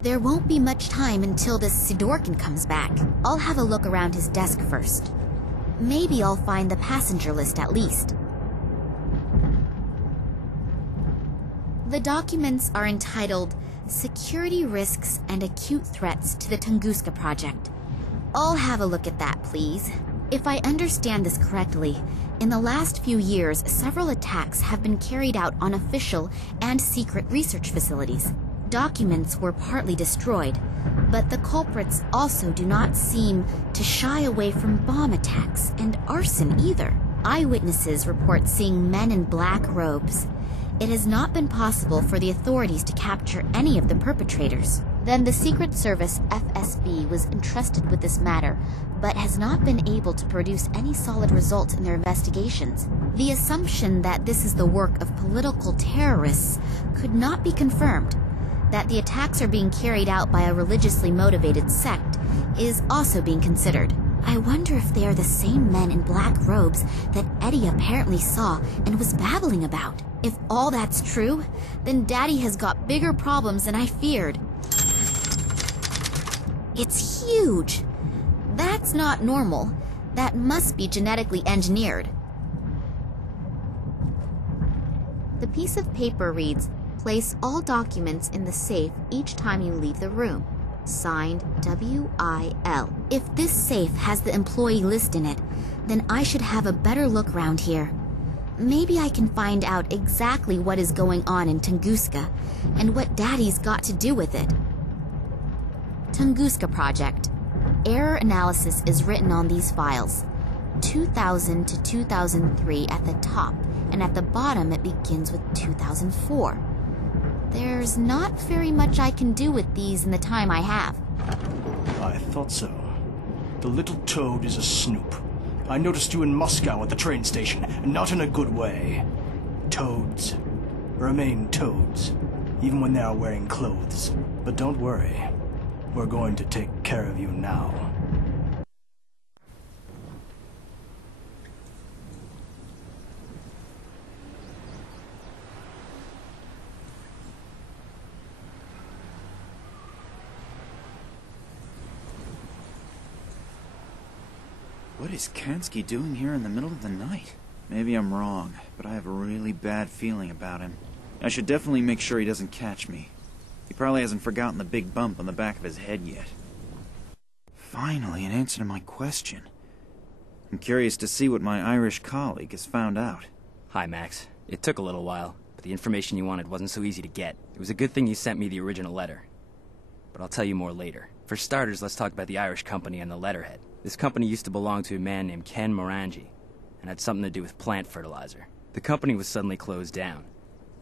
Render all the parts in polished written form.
There won't be much time until this Sidorkin comes back. I'll have a look around his desk first. Maybe I'll find the passenger list at least. The documents are entitled Security Risks and Acute Threats to the Tunguska Project. I'll have a look at that, please. If I understand this correctly, in the last few years, several attacks have been carried out on official and secret research facilities. Documents were partly destroyed, but the culprits also do not seem to shy away from bomb attacks and arson either. Eyewitnesses report seeing men in black robes. It has not been possible for the authorities to capture any of the perpetrators. Then the Secret Service FSB was entrusted with this matter, but has not been able to produce any solid results in their investigations. The assumption that this is the work of political terrorists could not be confirmed. That the attacks are being carried out by a religiously motivated sect is also being considered. I wonder if they are the same men in black robes that Eddie apparently saw and was babbling about. If all that's true, then Daddy has got bigger problems than I feared. It's huge. That's not normal. That must be genetically engineered. The piece of paper reads, "Place all documents in the safe each time you leave the room. Signed, W.I.L." If this safe has the employee list in it, then I should have a better look around here. Maybe I can find out exactly what is going on in Tunguska and what Daddy's got to do with it. Tunguska Project. Error analysis is written on these files. 2000 to 2003 at the top, and at the bottom it begins with 2004. There's not very much I can do with these in the time I have. I thought so. The little toad is a snoop. I noticed you in Moscow at the train station, and not in a good way. Toads remain toads, even when they are wearing clothes. But don't worry. We're going to take care of you now. What is Kansky doing here in the middle of the night? Maybe I'm wrong, but I have a really bad feeling about him. I should definitely make sure he doesn't catch me. He probably hasn't forgotten the big bump on the back of his head yet. Finally, an answer to my question. I'm curious to see what my Irish colleague has found out. Hi, Max. It took a little while, but the information you wanted wasn't so easy to get. It was a good thing you sent me the original letter. But I'll tell you more later. For starters, let's talk about the Irish company and the letterhead. This company used to belong to a man named Ken Morangi, and had something to do with plant fertilizer. The company was suddenly closed down,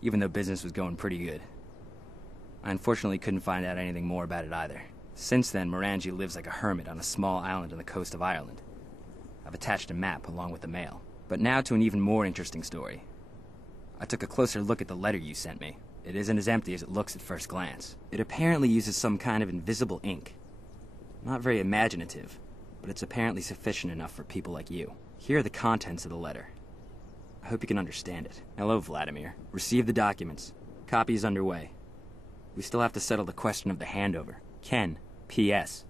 even though business was going pretty good. I unfortunately couldn't find out anything more about it either. Since then, Morangi lives like a hermit on a small island on the coast of Ireland. I've attached a map along with the mail. But now to an even more interesting story. I took a closer look at the letter you sent me. It isn't as empty as it looks at first glance. It apparently uses some kind of invisible ink. Not very imaginative, but it's apparently sufficient enough for people like you. Here are the contents of the letter. I hope you can understand it. Hello, Vladimir. Receive the documents. Copy is underway. We still have to settle the question of the handover. Ken, P.S.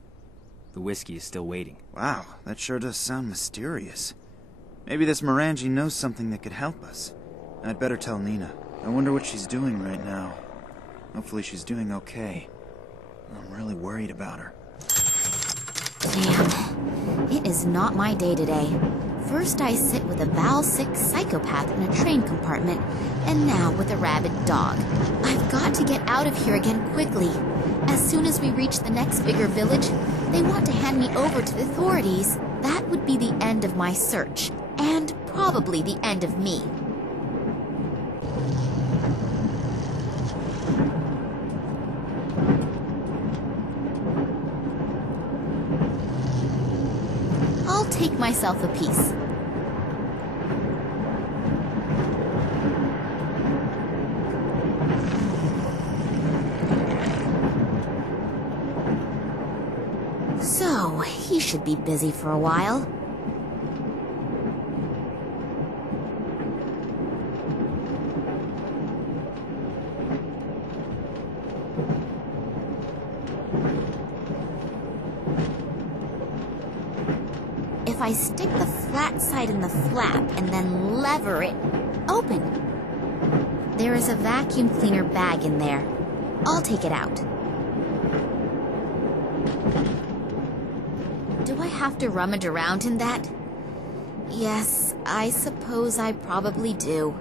The whiskey is still waiting. Wow, that sure does sound mysterious. Maybe this Morangi knows something that could help us. I'd better tell Nina. I wonder what she's doing right now. Hopefully she's doing okay. I'm really worried about her. Damn. It is not my day today. First I sit with a bowel-sick psychopath in a train compartment, and now with a rabid dog. I've got to get out of here again quickly. As soon as we reach the next bigger village, they want to hand me over to the authorities. That would be the end of my search, and probably the end of me. I'll take myself a piece. So, he should be busy for a while. I stick the flat side in the flap and then lever it open. There is a vacuum cleaner bag in there. I'll take it out. Do I have to rummage around in that? Yes, I suppose I probably do.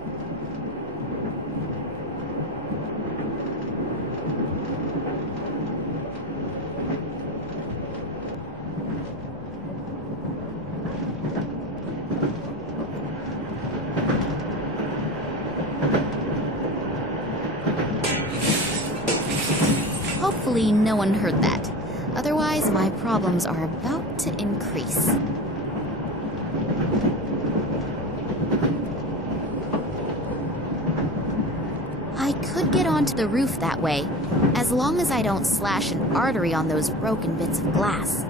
Hopefully no one heard that. Otherwise, my problems are about to increase. I could get onto the roof that way, as long as I don't slash an artery on those broken bits of glass.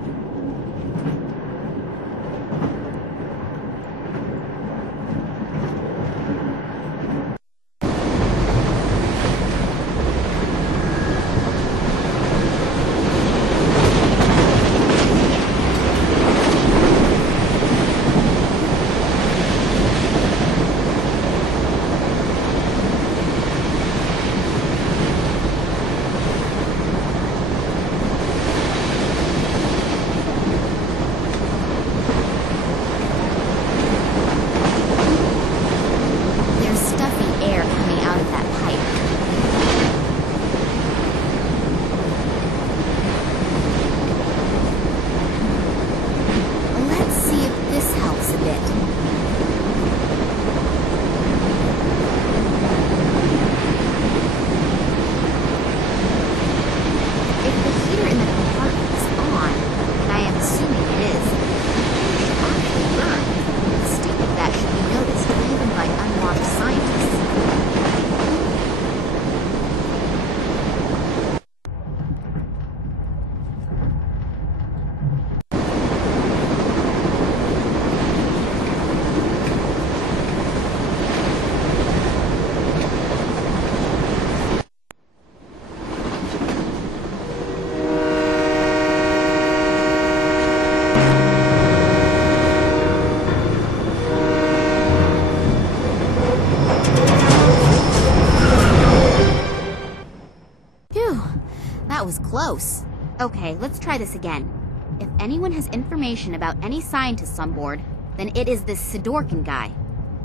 That was close. Okay, let's try this again. If anyone has information about any scientists on board, then it is this Sidorkin guy.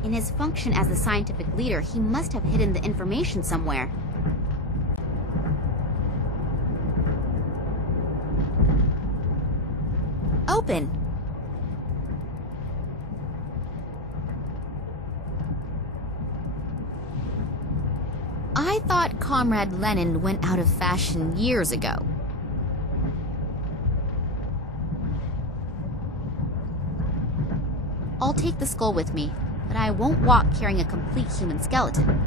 In his function as the scientific leader, he must have hidden the information somewhere. Open! I thought Comrade Lenin went out of fashion years ago. I'll take the skull with me, but I won't walk carrying a complete human skeleton.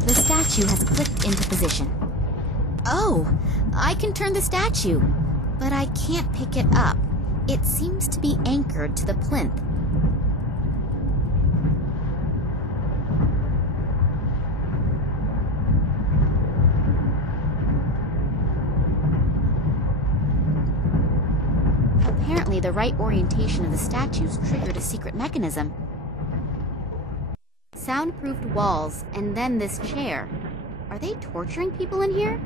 The statue has clicked into position. Oh, I can turn the statue, but I can't pick it up. It seems to be anchored to the plinth. Apparently, the right orientation of the statues triggered a secret mechanism. Soundproofed walls, and then this chair. Are they torturing people in here?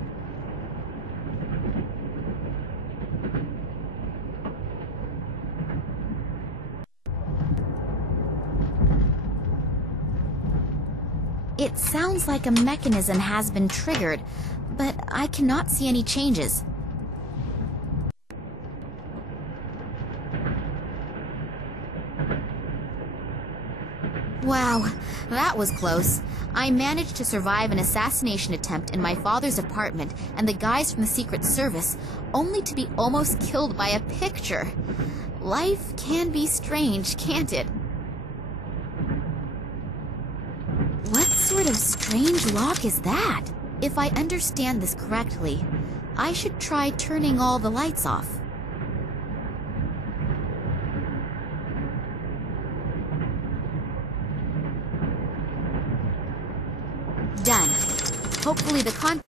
It sounds like a mechanism has been triggered, but I cannot see any changes. Wow, that was close. I managed to survive an assassination attempt in my father's apartment and the guys from the Secret Service, only to be almost killed by a picture. Life can be strange, can't it? What sort of strange lock is that? If I understand this correctly, I should try turning all the lights off. Hopefully the con-